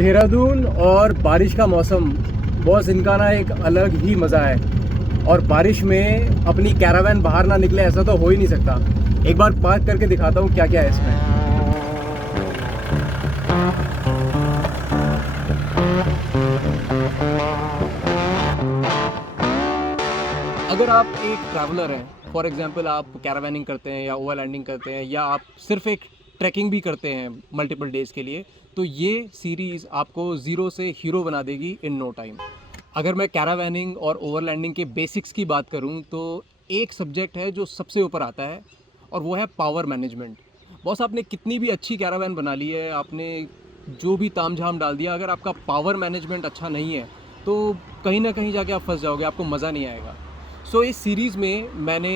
देहरादून और बारिश का मौसम, बॉस, इनका ना एक अलग ही मज़ा है। और बारिश में अपनी कैरावैन बाहर ना निकले ऐसा तो हो ही नहीं सकता। एक बार पार्क करके दिखाता हूँ क्या क्या है इसमें। अगर आप एक ट्रैवलर हैं, फॉर एग्जांपल आप कैरावैनिंग करते हैं या ओवरलैंडिंग करते हैं या आप सिर्फ एक ट्रैकिंग भी करते हैं मल्टीपल डेज़ के लिए, तो ये सीरीज़ आपको ज़ीरो से हीरो बना देगी इन नो टाइम। अगर मैं कैरावैनिंग और ओवरलैंडिंग के बेसिक्स की बात करूं तो एक सब्जेक्ट है जो सबसे ऊपर आता है और वो है पावर मैनेजमेंट। बॉस, आपने कितनी भी अच्छी कैरावैन बना ली है, आपने जो भी तामझाम डाल दिया, अगर आपका पावर मैनेजमेंट अच्छा नहीं है तो कहीं ना कहीं जाके आप फंस जाओगे, आपको मज़ा नहीं आएगा। सो इस सीरीज़ में मैंने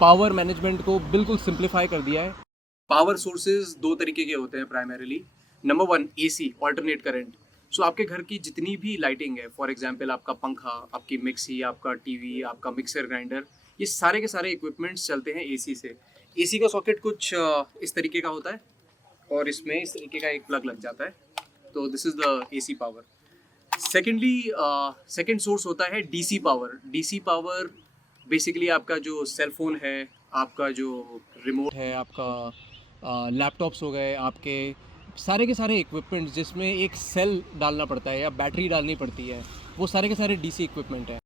पावर मैनेजमेंट को बिल्कुल सिंप्लीफाई कर दिया है। पावर सोर्सेज दो तरीके के होते हैं primarily. Number one, AC, alternate current. So आपके घर की जितनी भी लाइटिंग है, फॉर एग्जांपल आपका पंखा, आपकी मिक्सी, आपका टीवी, आपका मिक्सर ग्राइंडर, ये सारे के सारे इक्विपमेंट्स चलते हैं एसी से। एसी का सॉकेट कुछ इस तरीके का होता है और इसमें इस तरीके का एक प्लग लग जाता है। तो this is the AC power. Secondly, second source होता है DC power. DC power basically आपका जो सेल फोन है, आपका जो रिमोट है, आपका लैपटॉप्स हो गए, आपके सारे के सारे इक्विपमेंट्स जिसमें एक सेल डालना पड़ता है या बैटरी डालनी पड़ती है, वो सारे के सारे डीसी इक्विपमेंट हैं।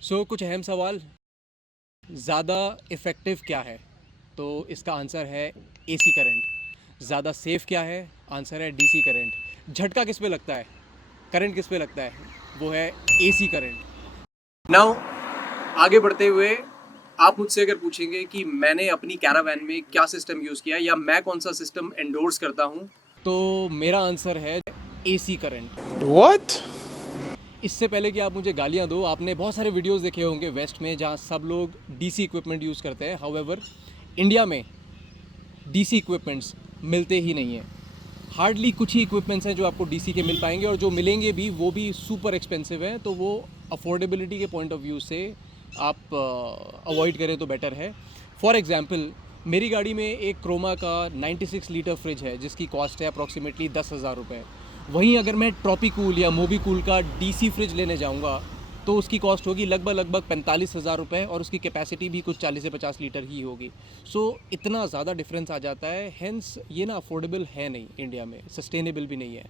सो कुछ अहम सवाल, ज़्यादा इफ़ेक्टिव क्या है? तो इसका आंसर है एसी करंट। ज़्यादा सेफ़ क्या है? आंसर है डीसी करंट। झटका किस पे लगता है, करंट किस पे लगता है? वो है एसी करंट। नाउ आगे बढ़ते हुए आप मुझसे अगर पूछेंगे कि मैंने अपनी कैरावैन में क्या सिस्टम यूज़ किया या मैं कौन सा सिस्टम एंडोर्स करता हूँ, तो मेरा आंसर है एसी करंट। What? इससे पहले कि आप मुझे गालियाँ दो, आपने बहुत सारे वीडियोस देखे होंगे वेस्ट में जहाँ सब लोग डीसी इक्विपमेंट यूज़ करते हैं। हाउएवर इंडिया में डीसी इक्विपमेंट्स मिलते ही नहीं हैं। हार्डली कुछ ही इक्विपमेंट्स हैं जो आपको डीसी के मिल पाएंगे, और जो मिलेंगे भी वो भी सुपर एक्सपेंसिव हैं। तो वो अफोर्डेबिलिटी के पॉइंट ऑफ व्यू से आप अवॉइड करें तो बेटर है। फॉर एग्जांपल, मेरी गाड़ी में एक क्रोमा का 96 लीटर फ्रिज है जिसकी कॉस्ट है अप्रॉक्सीमेटली 10,000 रुपये। वहीं अगर मैं ट्रॉपिकूल या मोबीकूल का डीसी फ्रिज लेने जाऊंगा तो उसकी कॉस्ट होगी लगभग 45,000 रुपये, और उसकी कैपेसिटी भी कुछ 40 से 50 लीटर ही होगी। सो इतना ज़्यादा डिफरेंस आ जाता है। हेंस ये ना अफोर्डेबल है नहीं इंडिया में, सस्टेनेबल भी नहीं है।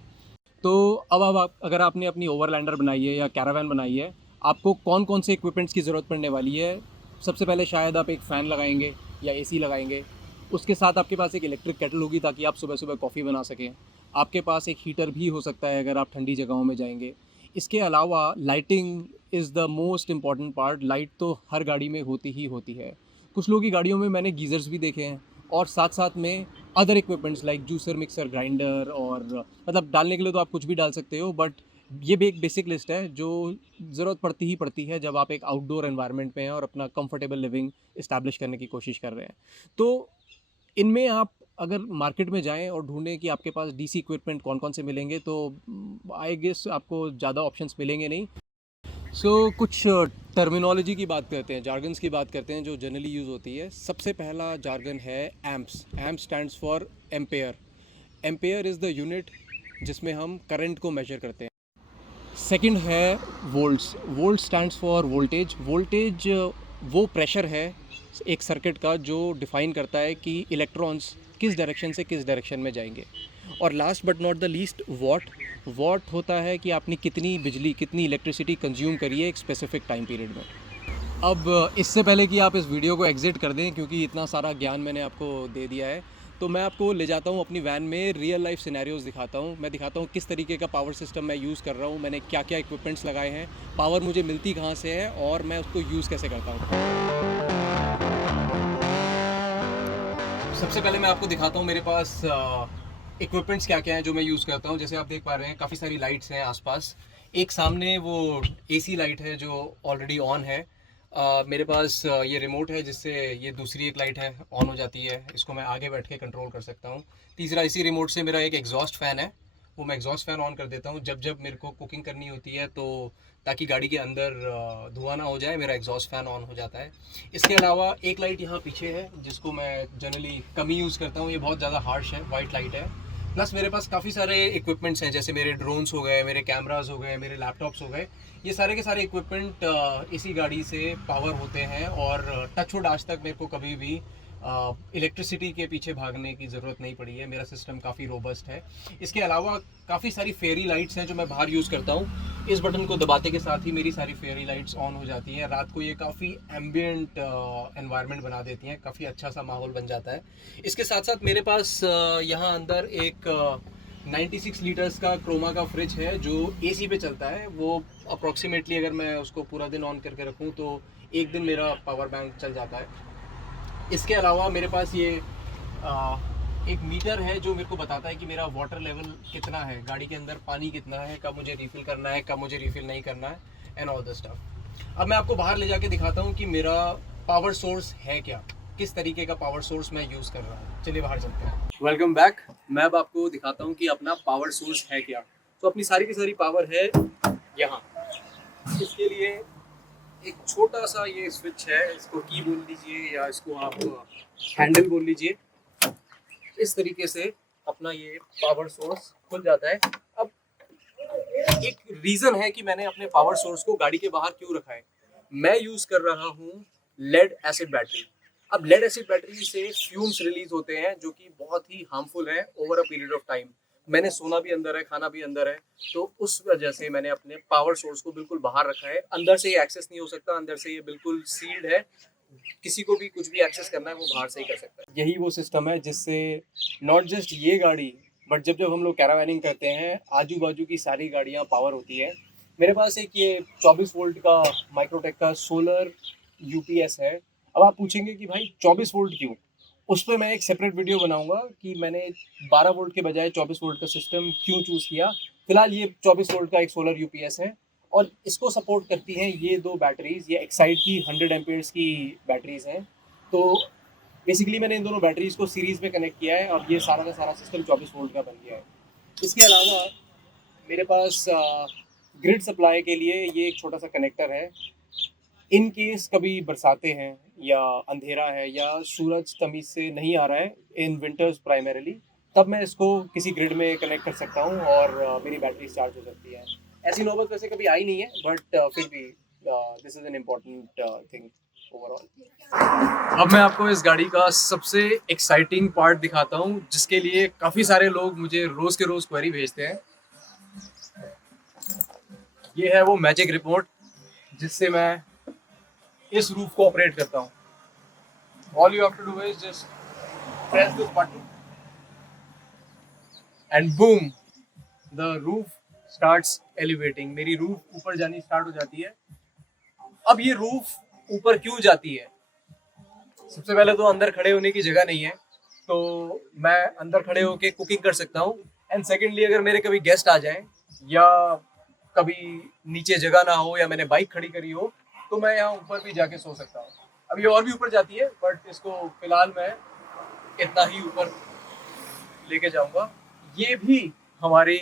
तो अब आप अगर आपने अपनी ओवरलैंडर बनाई है या कैरावैन बनाई है, आपको कौन कौन से इक्विपमेंट्स की ज़रूरत पड़ने वाली है? सबसे पहले शायद आप एक फ़ैन लगाएंगे या एसी लगाएंगे। उसके साथ आपके पास एक इलेक्ट्रिक केटल होगी ताकि आप सुबह सुबह कॉफ़ी बना सकें। आपके पास एक हीटर भी हो सकता है अगर आप ठंडी जगहों में जाएंगे। इसके अलावा lighting is the most important part. Light तो हर गाड़ी में होती ही होती है। कुछ लोगों की गाड़ियों में मैंने गीज़र्स भी देखे हैं, और साथ साथ में other equipments like juicer, mixer, grinder, और मतलब डालने के लिए तो आप कुछ भी डाल सकते हो, बट ये भी एक बेसिक लिस्ट है जो ज़रूरत पड़ती ही पड़ती है जब आप एक आउटडोर एनवायरनमेंट में हैं और अपना कंफर्टेबल लिविंग इस्टेब्लिश करने की कोशिश कर रहे हैं। तो इनमें आप अगर मार्केट में जाएं और ढूंढें कि आपके पास डीसी इक्विपमेंट कौन कौन से मिलेंगे, तो आई गेस आपको ज़्यादा ऑप्शंस मिलेंगे नहीं। कुछ टर्मिनोलॉजी की बात करते हैं, जार्गन्स की बात करते हैं जो जनरली यूज़ होती है। सबसे पहला जार्गन है amps. Amp stands for ampere. Ampere is the unit जिसमें हम करंट को मेजर करते हैं। सेकंड है volts. Volt stands for voltage. Voltage वो प्रेशर है एक सर्किट का जो डिफ़ाइन करता है कि इलेक्ट्रॉन्स किस डायरेक्शन से किस डायरेक्शन में जाएंगे। और last but not the least, what. What होता है कि आपने कितनी बिजली, कितनी इलेक्ट्रिसिटी कंज्यूम करी है एक स्पेसिफिक टाइम पीरियड में। अब इससे पहले कि आप इस वीडियो को एग्जिट कर दें, क्योंकि इतना सारा ज्ञान मैंने आपको दे दिया है, तो मैं आपको ले जाता हूँ अपनी वैन में, रियल लाइफ सिनेरियोज़ दिखाता हूँ। मैं दिखाता हूँ किस तरीके का पावर सिस्टम मैं यूज़ कर रहा हूँ, मैंने क्या क्या इक्विपमेंट्स लगाए हैं, पावर मुझे मिलती कहाँ से है, और मैं उसको यूज़ कैसे करता हूँ। सबसे पहले मैं आपको दिखाता हूँ मेरे पास इक्विपमेंट्स क्या क्या हैं जो मैं यूज़ करता हूँ। जैसे आप देख पा रहे हैं काफ़ी सारी लाइट्स हैं आसपास। एक सामने वो एसी लाइट है जो ऑलरेडी ऑन है। मेरे पास ये रिमोट है जिससे ये दूसरी एक लाइट है ऑन हो जाती है, इसको मैं आगे बैठ के कंट्रोल कर सकता हूँ। तीसरा, इसी रिमोट से मेरा एक एग्जॉस्ट फ़ैन है, वो मैं एग्जॉस्ट फ़ैन ऑन कर देता हूँ जब जब मेरे को कुकिंग करनी होती है, तो ताकि गाड़ी के अंदर धुआं ना हो जाए, मेरा एग्जॉस्ट फ़ैन ऑन हो जाता है। इसके अलावा एक लाइट यहाँ पीछे है जिसको मैं जनरली कम ही यूज़ करता हूँ, ये बहुत ज़्यादा हार्श है, वाइट लाइट है। प्लस मेरे पास काफ़ी सारे इक्विपमेंट्स हैं, जैसे मेरे ड्रोन्स हो गए, मेरे कैमरास हो गए, मेरे लैपटॉप्स हो गए। ये सारे के सारे इक्विपमेंट इसी गाड़ी से पावर होते हैं, और टच वुड आज तक मेरे को कभी भी इलेक्ट्रिसिटी के पीछे भागने की ज़रूरत नहीं पड़ी है। मेरा सिस्टम काफ़ी रोबस्ट है। इसके अलावा काफ़ी सारी फेरी लाइट्स हैं जो मैं बाहर यूज़ करता हूँ। इस बटन को दबाते के साथ ही मेरी सारी फेरी लाइट्स ऑन हो जाती हैं। रात को ये काफ़ी एम्बियंट एनवायरनमेंट बना देती हैं, काफ़ी अच्छा सा माहौल बन जाता है। इसके साथ साथ मेरे पास यहाँ अंदर एक 96 लीटर्स का क्रोमा का फ्रिज है जो एसी पे चलता है। वो अप्रॉक्सीमेटली अगर मैं उसको पूरा दिन ऑन करके रखूँ तो एक दिन मेरा पावर बैंक चल जाता है। इसके अलावा मेरे पास ये आ, एक मीटर है जो मेरे को बताता है कि मेरा वाटर लेवल कितना है, गाड़ी के अंदर पानी कितना है, कब मुझे रिफ़िल करना है, कब मुझे रिफ़िल नहीं करना है, एंड ऑल द स्टफ। अब मैं आपको बाहर ले जाके दिखाता हूँ कि मेरा पावर सोर्स है क्या, किस तरीके का पावर सोर्स मैं यूज़ कर रहा हूँ। चलिए बाहर चलते हैं। Welcome back. मैं अब आपको दिखाता हूँ कि अपना पावर सोर्स है क्या। तो अपनी सारी की सारी पावर है यहाँ। इसके लिए एक छोटा सा ये स्विच है, इसको की बोल लीजिए या इसको आप हैंडल बोल लीजिए। इस तरीके से अपना ये पावर सोर्स खुल जाता है। अब एक रीज़न है कि मैंने अपने पावर सोर्स को गाड़ी के बाहर क्यों रखा है। मैं यूज़ कर रहा हूँ लेड एसिड बैटरी। अब लेड एसिड बैटरी से फ्यूम्स रिलीज होते हैं जो कि बहुत ही हार्मफुल है over a period of time. मैंने सोना भी अंदर है, खाना भी अंदर है, तो उस वजह से मैंने अपने पावर सोर्स को बिल्कुल बाहर रखा है। अंदर से ये एक्सेस नहीं हो सकता, अंदर से ये बिल्कुल सील्ड है। किसी को भी कुछ भी एक्सेस करना है वो बाहर से ही कर सकता है। यही वो सिस्टम है जिससे नॉट जस्ट ये गाड़ी, बट जब जब हम लोग कैरावैनिंग करते हैं आजू बाजू की सारी गाड़ियाँ पावर होती है। मेरे पास एक ये 24 वोल्ट का माइक्रोटेक का सोलर यूपीएस है। अब आप पूछेंगे कि भाई 24 वोल्ट क्यों, उस पर मैं एक सेपरेट वीडियो बनाऊंगा कि मैंने 12 वोल्ट के बजाय 24 वोल्ट का सिस्टम क्यों चूज़ किया। फिलहाल ये 24 वोल्ट का एक सोलर यूपीएस है, और इसको सपोर्ट करती हैं ये दो बैटरीज। ये एक्साइड की 100 एम्पेयर्स की बैटरीज हैं। तो बेसिकली मैंने इन दोनों बैटरीज को सीरीज में कनेक्ट किया है और ये सारा का सारा सिस्टम 24 वोल्ट का बन गया है। इसके अलावा मेरे पास ग्रिड सप्लाई के लिए ये एक छोटा सा कनेक्टर है। इन केस कभी बरसातें हैं या अंधेरा है या सूरज तमीज से नहीं आ रहा है इन विंटर्स प्राइमरीली, तब मैं इसको किसी ग्रिड में कनेक्ट कर सकता हूँ और मेरी बैटरी चार्ज हो सकती है। ऐसी नौबत वैसे कभी आई नहीं है, बट फिर भी this is an important thing overall. अब मैं आपको इस गाड़ी का सबसे एक्साइटिंग पार्ट दिखाता हूँ जिसके लिए काफ़ी सारे लोग मुझे रोज़ के रोज़ क्वेरी भेजते हैं। ये है वो मैजिक रिमोट जिससे मैं इस रूफ को ऑपरेट करता हूँ। All you have to do is just press this button and boom, the roof starts elevating. मेरी रूफ ऊपर जानी स्टार्ट हो जाती है। अब ये रूफ ऊपर क्यों जाती है? सबसे पहले तो अंदर खड़े होने की जगह नहीं है, तो मैं अंदर खड़े होके कुकिंग कर सकता हूँ। एंड सेकेंडली अगर मेरे कभी गेस्ट आ जाएं या कभी नीचे जगह ना हो या मैंने बाइक खड़ी करी हो तो मैं यहाँ ऊपर भी जाके सो सकता हूँ। अब ये और भी ऊपर जाती है बट इसको फिलहाल मैं इतना ही ऊपर लेके जाऊंगा। ये भी हमारे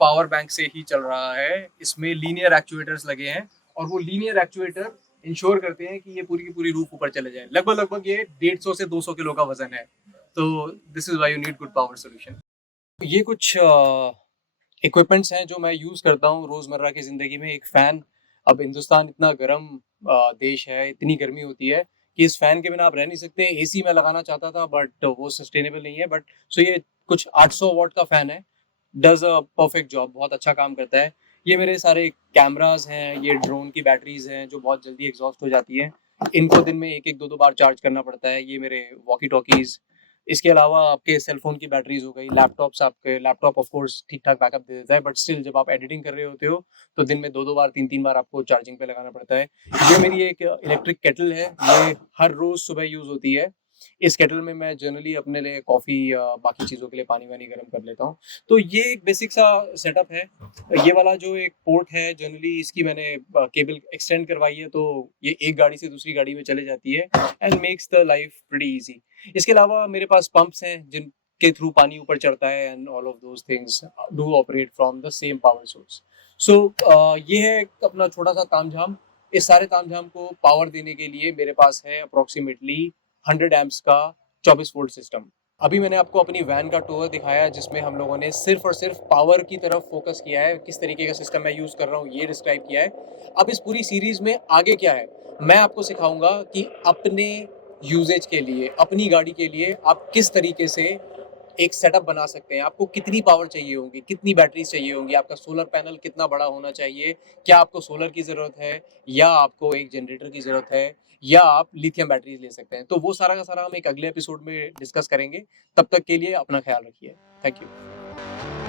पावर बैंक से ही चल रहा है। इसमें लीनियर एक्चुएटर्स लगे हैं और वो लीनियर एक्चुएटर इंश्योर करते हैं कि ये पूरी की पूरी रूफ ऊपर चले जाए। लगभग लगभग ये 150 से 200 किलो का वजन है। तो this is why you need good power solution. ये कुछ इक्विपमेंट्स हैं जो मैं यूज़ करता हूँ रोज़मर्रा की ज़िंदगी में। एक फ़ैन। अब हिंदुस्तान इतना गर्म देश है, इतनी गर्मी होती है कि इस फ़ैन के बिना आप रह नहीं सकते। एसी मैं लगाना चाहता था बट वो सस्टेनेबल नहीं है। बट सो ये कुछ 800 वॉट का फ़ैन है, डज़ अ परफेक्ट जॉब, बहुत अच्छा काम करता है। ये मेरे सारे कैमरास हैं, ये ड्रोन की बैटरीज हैं जो बहुत जल्दी एग्जॉस्ट हो जाती हैं। इनको दिन में एक एक दो दो बार चार्ज करना पड़ता है। ये मेरे वॉकी टॉकीज। इसके अलावा आपके सेल फोन की बैटरीज हो गई, लैपटॉप्स, आपके लैपटॉप ऑफ कोर्स ठीक ठाक बैकअप दे देता है, बट स्टिल जब आप एडिटिंग कर रहे होते हो तो दिन में दो दो बार तीन तीन बार आपको चार्जिंग पे लगाना पड़ता है। ये मेरी एक इलेक्ट्रिक केटल है, ये हर रोज सुबह यूज होती है। इस केटल में मैं जनरली अपने लिए कॉफ़ी या बाकी चीज़ों के लिए पानी वानी गर्म कर लेता हूँ। तो ये एक बेसिक सा सेटअप है। ये वाला जो एक पोर्ट है जनरली इसकी मैंने केबल एक्सटेंड करवाई है, तो ये एक गाड़ी से दूसरी गाड़ी में चले जाती है and makes the life pretty easy. इसके अलावा मेरे पास पंप्स हैं जिनके थ्रू पानी ऊपर चढ़ता है and all of those things do operate from the same power source. So ये है अपना छोटा सा तामझाम। इस सारे तामझाम को पावर देने के लिए मेरे पास है अप्रोक्सीमेटली 100 एम्प्स का 24 वोल्ट सिस्टम। अभी मैंने आपको अपनी वैन का टूर दिखाया जिसमें हम लोगों ने सिर्फ और सिर्फ पावर की तरफ फोकस किया है, किस तरीके का सिस्टम मैं यूज़ कर रहा हूँ ये डिस्क्राइब किया है। अब इस पूरी सीरीज़ में आगे क्या है, मैं आपको सिखाऊंगा कि अपने यूजेज के लिए, अपनी गाड़ी के लिए आप किस तरीके से एक सेटअप बना सकते हैं। आपको कितनी पावर चाहिए होगी, कितनी बैटरीज चाहिए होंगी, आपका सोलर पैनल कितना बड़ा होना चाहिए, क्या आपको सोलर की ज़रूरत है या आपको एक जनरेटर की ज़रूरत है, या आप लिथियम बैटरीज ले सकते हैं। तो वो सारा का सारा हम एक अगले एपिसोड में डिस्कस करेंगे। तब तक के लिए अपना ख्याल रखिए। Thank you.